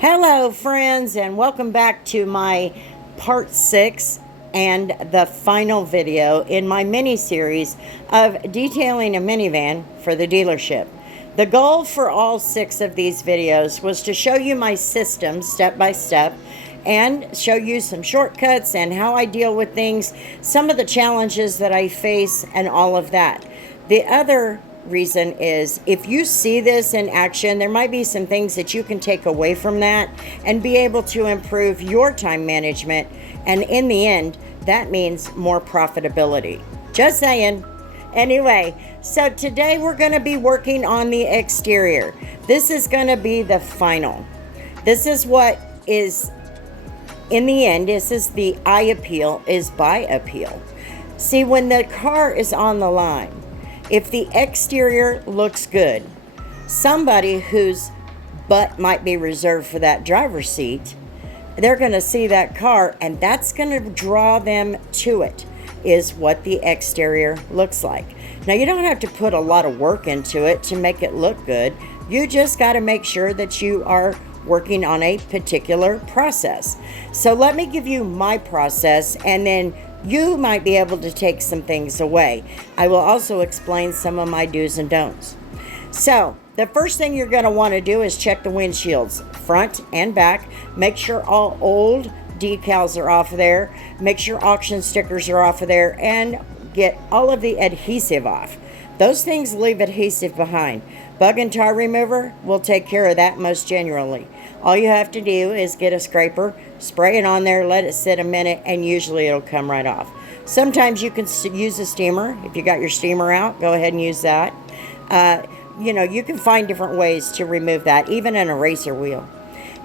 Hello, friends, and welcome back to my part 6 and the final video in my mini series of detailing a minivan for the dealership. The goal for all 6 of these videos was to show you my system step by step and show you some shortcuts and how I deal with things, some of the challenges that I face, and all of that. The other reason is if you see this in action, there might be some things that you can take away from that and be able to improve your time management, and in the end that means more profitability. Just saying. Anyway, so today we're going to be working on the exterior. This is going to be the final. This is what is in the end. This is the eye appeal is by appeal. See, when the car is on the line, if the exterior looks good, somebody whose butt might be reserved for that driver's seat, they're going to see that car, and that's going to draw them to it, is what the exterior looks like. Now, you don't have to put a lot of work into it to make it look good. You just got to make sure that you are working on a particular process. So let me give you my process, and then you might be able to take some things away. I will also explain some of my do's and don'ts. So the first thing you're going to want to do is check the windshields, front and back. Make sure all old decals are off of there. Make sure auction stickers are off of there, and get all of the adhesive off. Those things leave adhesive behind. Bug and tar remover will take care of that most generally. All you have to do is get a scraper, spray it on there, let it sit a minute, and usually it'll come right off. Sometimes you can use a steamer. If you got your steamer out, go ahead and use that. You can find different ways to remove that, even an eraser wheel.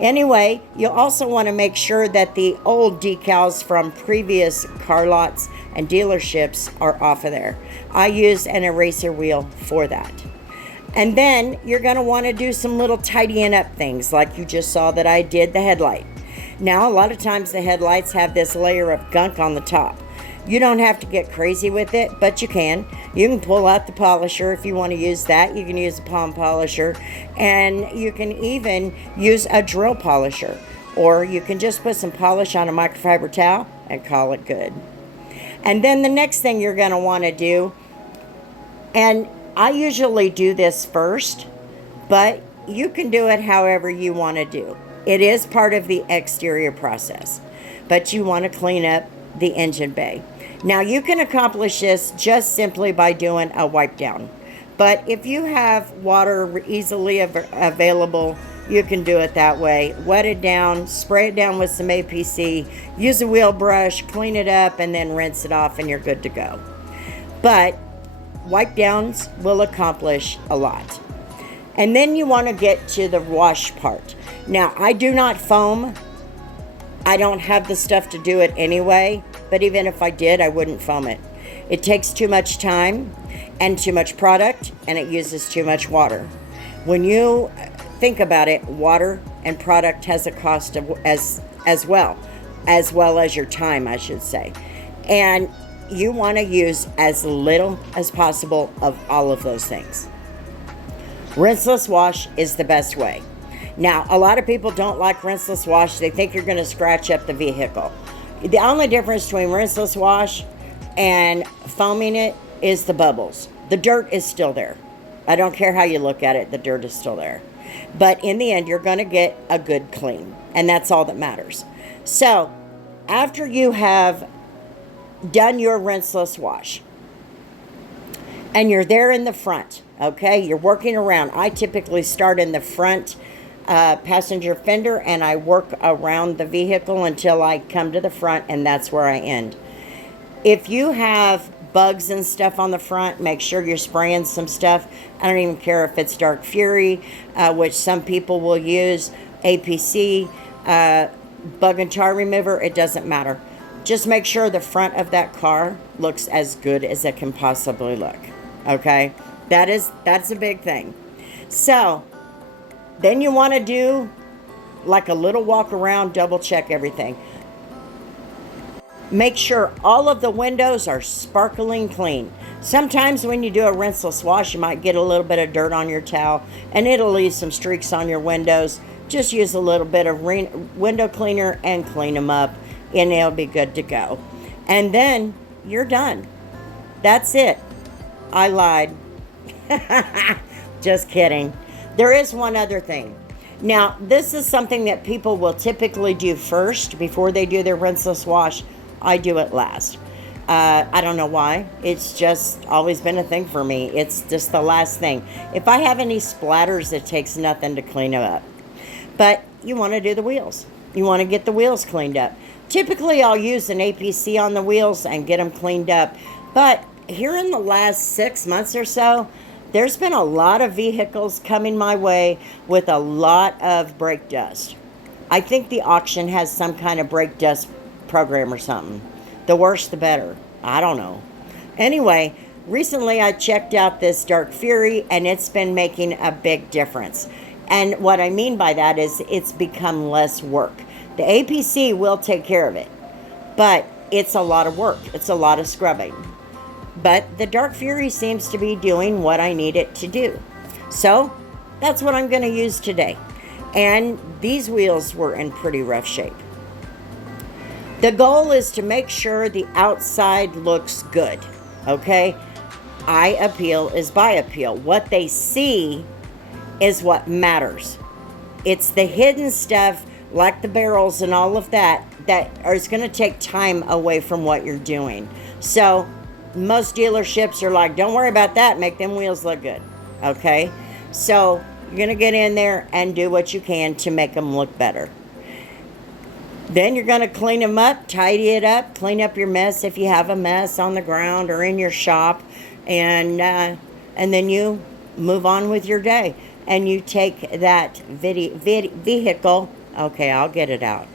Anyway, you'll also want to make sure that the old decals from previous car lots and dealerships are off of there. I use an eraser wheel for that. And then you're going to want to do some little tidying up things, like you just saw that I did the headlight. Now, a lot of times the headlights have this layer of gunk on the top. You don't have to get crazy with it, but you can. You can pull out the polisher if you want to use that. You can use a palm polisher, and you can even use a drill polisher. Or you can just put some polish on a microfiber towel and call it good. And then the next thing you're going to want to do, and I usually do this first, but you can do it however you want to do. It is part of the exterior process, but you want to clean up the engine bay. Now, you can accomplish this just simply by doing a wipe down, but if you have water easily available, you can do it that way. Wet it down, spray it down with some APC, use a wheel brush, clean it up, and then rinse it off, and you're good to go. But wipe downs will accomplish a lot. And then you want to get to the wash part. Now, I do not foam. I don't have the stuff to do it anyway, but even if I did, I wouldn't foam it. It takes too much time and too much product, and it uses too much water. When you think about it, water and product has a cost as well as your time, I should say. And you want to use as little as possible of all of those things. Rinseless wash is the best way. Now, a lot of people don't like rinseless wash. They think you're going to scratch up the vehicle. The only difference between rinseless wash and foaming it is the bubbles. The dirt is still there. I don't care how you look at it, the dirt is still there. But in the end, you're going to get a good clean, and that's all that matters. So, after you have done your rinseless wash, and you're there in the front, okay, you're working around. I typically start in the front passenger fender, and I work around the vehicle until I come to the front, and that's where I end. If you have bugs and stuff on the front, make sure you're spraying some stuff. I don't even care if it's Dark Fury, which some people will use, APC, bug and tar remover, it doesn't matter. Just make sure the front of that car looks as good as it can possibly look. Okay? That's a big thing. So, then you want to do like a little walk around, double check everything. Make sure all of the windows are sparkling clean. Sometimes when you do a rinseless wash, you might get a little bit of dirt on your towel, and it'll leave some streaks on your windows. just use a little bit of window cleaner and clean them up, and they'll be good to go. And then you're done. That's it. I lied. Just kidding. There is one other thing. Now, this is something that people will typically do first before they do their rinseless wash. I do it last. I don't know why. It's just always been a thing for me. It's just the last thing. If I have any splatters, it takes nothing to clean them up. But you want to do the wheels. You want to get the wheels cleaned up. Typically, I'll use an APC on the wheels and get them cleaned up. But here in the last 6 months or so, there's been a lot of vehicles coming my way with a lot of brake dust. I think the auction has some kind of brake dust program or something. The worse, the better. I don't know. Anyway, recently I checked out this Dark Fury, and it's been making a big difference. And what I mean by that is it's become less work. The APC will take care of it, but it's a lot of work. It's a lot of scrubbing. But the Dark Fury seems to be doing what I need it to do. So that's what I'm going to use today. And these wheels were in pretty rough shape. The goal is to make sure the outside looks good, okay? Eye appeal is by appeal. What they see is what matters. It's the hidden stuff, like the barrels and all of that, that is going to take time away from what you're doing. So most dealerships are like, don't worry about that, make them wheels look good, okay? So you're going to get in there and do what you can to make them look better. Then you're going to clean them up, tidy it up, clean up your mess if you have a mess on the ground or in your shop, and then you move on with your day. And you take that vehicle, okay, I'll get it out,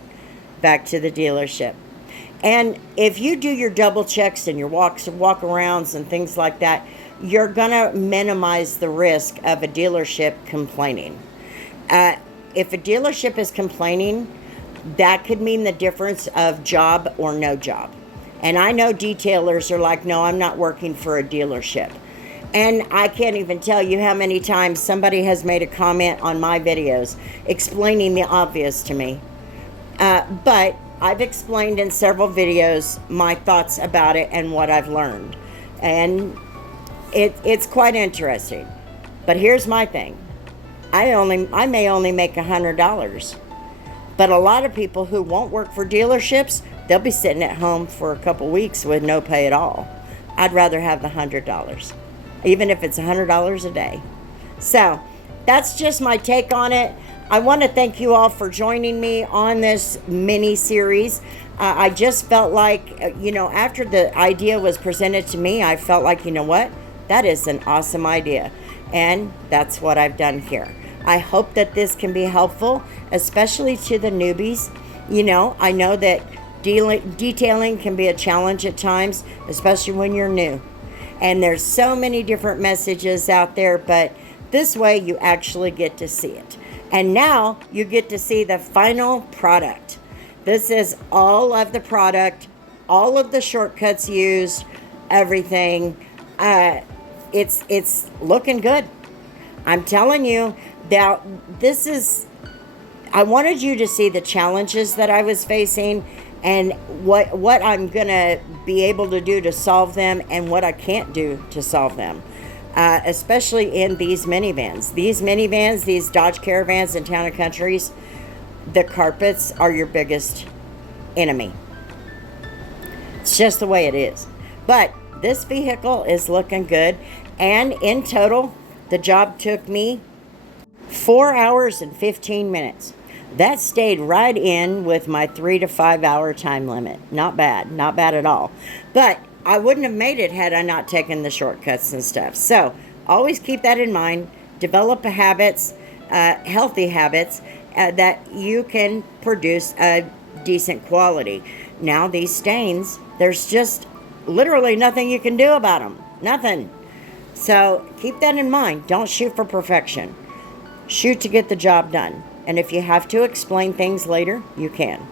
back to the dealership. And if you do your double checks and your walk-arounds and things like that, you're going to minimize the risk of a dealership complaining. If a dealership is complaining, that could mean the difference of job or no job. And I know detailers are like, no, I'm not working for a dealership. And I can't even tell you how many times somebody has made a comment on my videos explaining the obvious to me. But I've explained in several videos my thoughts about it and what I've learned. And it's quite interesting. But here's my thing. I may only make $100. But a lot of people who won't work for dealerships, they'll be sitting at home for a couple weeks with no pay at all. I'd rather have the $100, even if it's $100 a day. So that's just my take on it. I want to thank you all for joining me on this mini series. I just felt like, after the idea was presented to me, I felt like, you know what? That is an awesome idea. And that's what I've done here. I hope that this can be helpful, especially to the newbies. I know that detailing can be a challenge at times, especially when you're new. And there's so many different messages out there, but this way you actually get to see it. And now you get to see the final product. This is all of the product, all of the shortcuts used, everything. It's looking good. I'm telling you. Now, I wanted you to see the challenges that I was facing and what I'm going to be able to do to solve them and what I can't do to solve them, especially in these minivans. These Dodge Caravans and Town & Countries, the carpets are your biggest enemy. It's just the way it is. But this vehicle is looking good, and in total, the job took me 4 hours and 15 minutes. That stayed right in with my 3 to 5 hour time limit. Not bad at all. But I wouldn't have made it had I not taken the shortcuts and stuff. So always keep that in mind. Develop habits, healthy habits, that you can produce a decent quality. Now these stains, there's just literally nothing you can do about them. Nothing. So keep that in mind. Don't shoot for perfection. Shoot to get the job done. And if you have to explain things later, you can.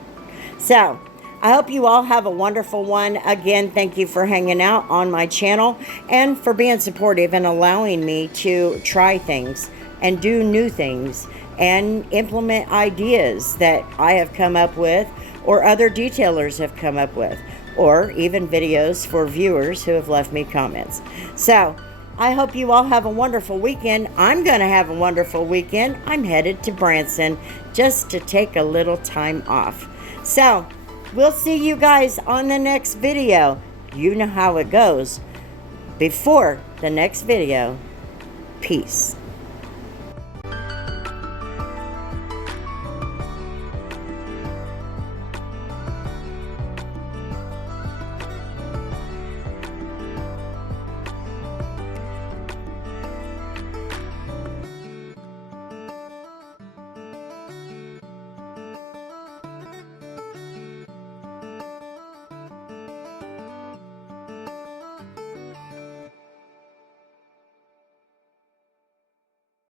So, I hope you all have a wonderful one. Again, thank you for hanging out on my channel and for being supportive and allowing me to try things and do new things and implement ideas that I have come up with or other detailers have come up with, or even videos for viewers who have left me comments. So I hope you all have a wonderful weekend. I'm going to have a wonderful weekend. I'm headed to Branson just to take a little time off. So we'll see you guys on the next video. You know how it goes. Before the next video, peace.